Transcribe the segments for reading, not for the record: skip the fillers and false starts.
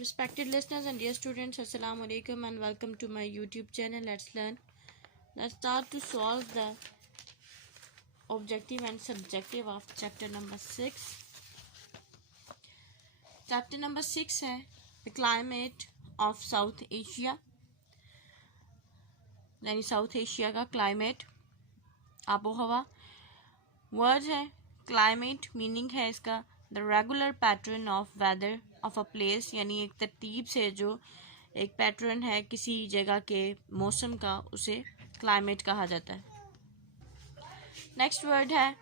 Respected listeners and dear students, Assalamu alaikum and welcome to my YouTube channel. Let's learn. Let's start to solve the objective and subjective of chapter number 6. Chapter number 6 है The Climate of South Asia, यानी South Asia का climate, आबो हवा. Word है climate, meaning है इसका the regular pattern of weather of a place, यानी एक तरतीब से जो एक पैटर्न है किसी जगह के मौसम का, उसे क्लाइमेट कहा जाता है. नेक्स्ट वर्ड है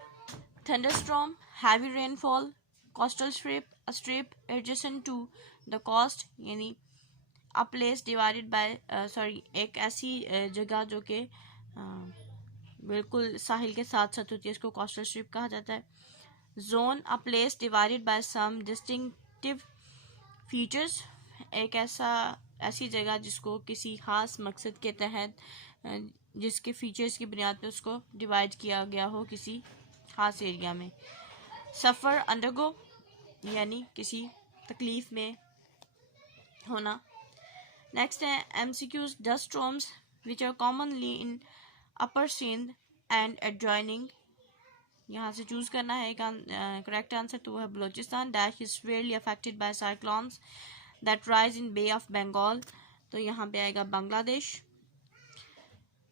thunderstorm, heavy rainfall, coastal strip, a strip adjacent to the coast, यानी अ प्लेस डिवाइडेड बाय एक ऐसी जगह जो कि बिल्कुल साहिल के साथ साथ होती है, इसको कोस्टल स्ट्रिप कहा जाता है. Zone, a place divided by some distinctive features, एक ऐसी जगह जिसको किसी खास मकसद के तहत जिसके फीचर्स की बुनियाद पर उसको डिवाइड किया गया हो किसी खास एरिया में. सफ़र, अंडरगो, यानी किसी तकलीफ में होना. नेक्स्ट है MCQs, dust storms which are commonly in upper Sindh and adjoining, यहाँ से चूज करना है एक करेक्ट आंसर, तो वो है Balochistan. Dash is severely affected by cyclones that rise in Bay of Bengal, तो यहाँ पे आएगा Bangladesh.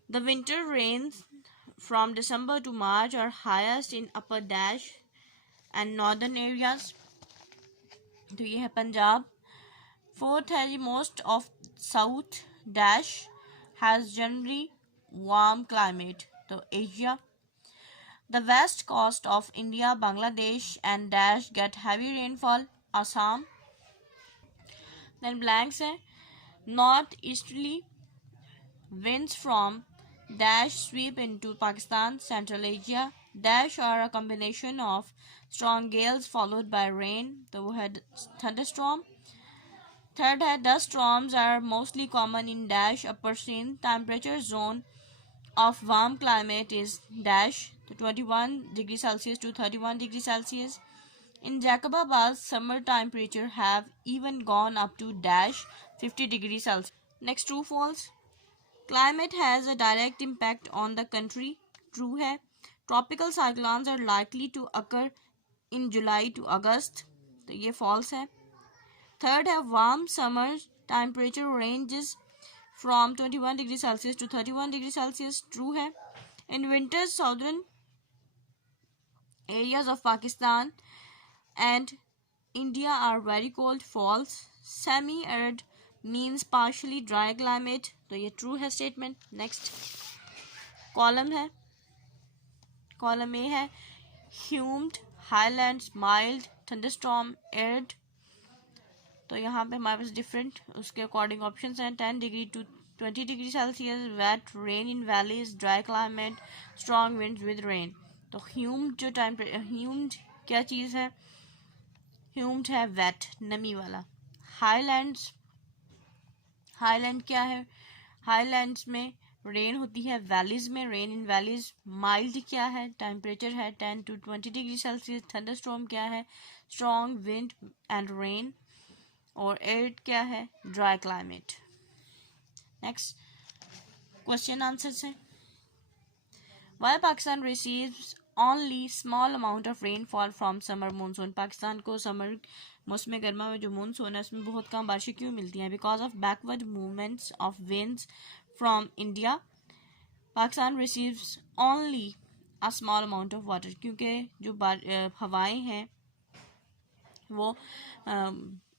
The winter rains from December to March are highest in upper dash and northern areas, तो ये है पंजाब. फोर्थ है most of south dash has generally warm climate, तो Asia. The west coast of India, Bangladesh and dash get heavy rainfall, Assam. Then blanks है northeasterly winds from dash sweep into Pakistan, Central Asia. Dash are a combination of strong gales followed by rain, तो वो है thunderstorm. Third है dust storms are mostly common in dash upper Sindh. Temperature zone of warm climate is dash, to 21 degrees Celsius to 31 degrees Celsius. In Jacobabad, summer temperature have even gone up to dash 50 degrees Celsius. Next, true false. Climate has a direct impact on the country. True है. Tropical cyclones are likely to occur in July to August, तो ये false है. Third है warm summer temperature ranges from 21 degrees Celsius to 31 degrees Celsius. True है. In winters, southern areas of Pakistan and India are very cold. False. Semi-arid means partially dry climate, तो ये true है statement. Next column है, column A है humid, highlands, mild, thunderstorm, arid, तो यहाँ पे हमारे पास डिफरेंट उसके अकॉर्डिंग ऑप्शंस हैं. 10 degree to 20 degree Celsius, wet, rain in valleys, dry climate, strong winds with rain. तो ह्यूम्ड जो ह्यूम्ड क्या चीज़ है, ह्यूम्ड है वेट, नमी वाला. हाईलैंड्स, हाईलैंड क्या है, हाईलैंड्स में रेन होती है, वैलीज में रेन इन वैलीज. माइल्ड क्या है, टेम्परेचर है 10 टू 20 डिग्री सेल्सियस. थंडरस्टॉर्म क्या है, स्ट्रॉन्ग विंड एंड रेन. और एरिड क्या है, dry climate. Next question answer से. Why Pakistan receives only small amount of rainfall from summer monsoon, Pakistan को समर मौसम गर्मा में जो मानसून है उसमें बहुत कम बारिशें क्यों मिलती हैं. Because of backward movements of winds from India, Pakistan receives only a small amount of water, क्योंकि जो हवाएं हैं वो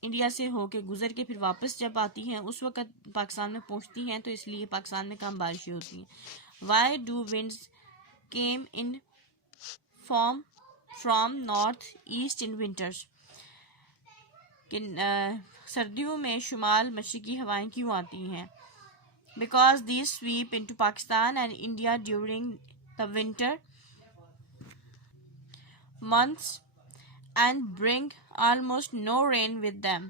इंडिया से होके गुजर के फिर वापस जब आती हैं उस वक्त पाकिस्तान में पहुंचती हैं, तो इसलिए पाकिस्तान में कम बारिशें होती हैं. Why do winds came in form from north east in winters, कि सर्दियों में शुमाल मशरिकी हवाएं क्यों आती हैं. Because these sweep into Pakistan and India during the winter months and bring almost no rain with them,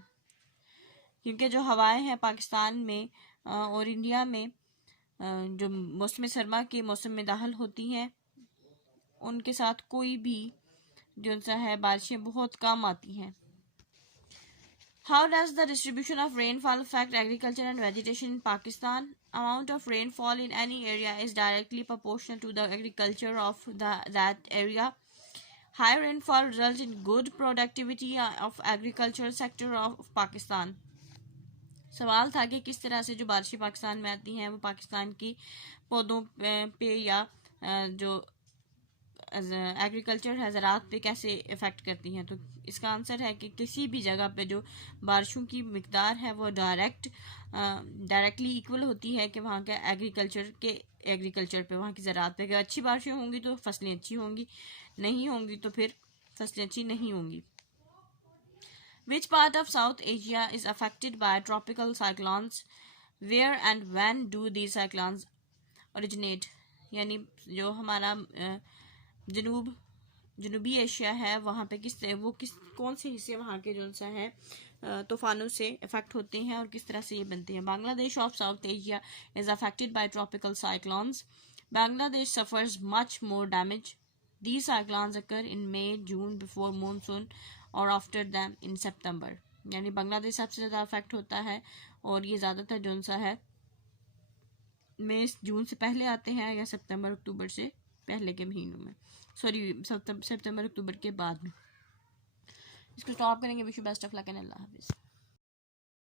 क्योंकि जो हवाएं हैं पाकिस्तान में और इंडिया में जो मौसम सरमा के मौसम में दाखिल होती हैं उनके साथ कोई भी जो सा है बारिशें बहुत कम आती हैं. How does the distribution of rainfall affect agriculture and vegetation in Pakistan? Amount of rainfall in any area is directly proportional to the agriculture of that area. High rainfall results in good productivity of agricultural sector of Pakistan. सवाल था कि किस तरह से जो बारिशें पाकिस्तान में आती हैं वो पाकिस्तान की पौधों पे या जो एग्रीकल्चर है ज़राअत पे कैसे इफ़ेक्ट करती हैं। तो इसका आंसर है कि किसी भी जगह पे जो बारिशों की मिकदार है वो डायरेक्टली इक्वल होती है कि वहाँ के एग्रीकल्चर पे वहाँ की ज़राअत पे। अगर अच्छी बारिशें होंगी तो फसलें अच्छी होंगी, नहीं होंगी तो फिर फसलें अच्छी नहीं होंगी। Which part of South Asia is affected by tropical cyclones? Where and when do these cyclones originate? यानी जो हमारा जनूबी एशिया है वहाँ पे कौन से हिस्से वहाँ के जो सा है तूफानों से इफेक्ट होते हैं और किस तरह से ये बनते हैं। Bangladesh of south Asia is affected by tropical cyclones. Bangladesh suffers much more damage. These cyclones occur in May, June before monsoon और आफ्टर दैम इन सितंबर. यानी बांग्लादेश सबसे ज़्यादा अफेक्ट होता है और ये ज़्यादातर जो सा है मई जून से पहले आते हैं या सितंबर अक्टूबर से पहले के महीनों में, सितंबर अक्टूबर के बाद में. इसको स्टॉप करेंगे. Wish you best of luck and Allah हाफिज़.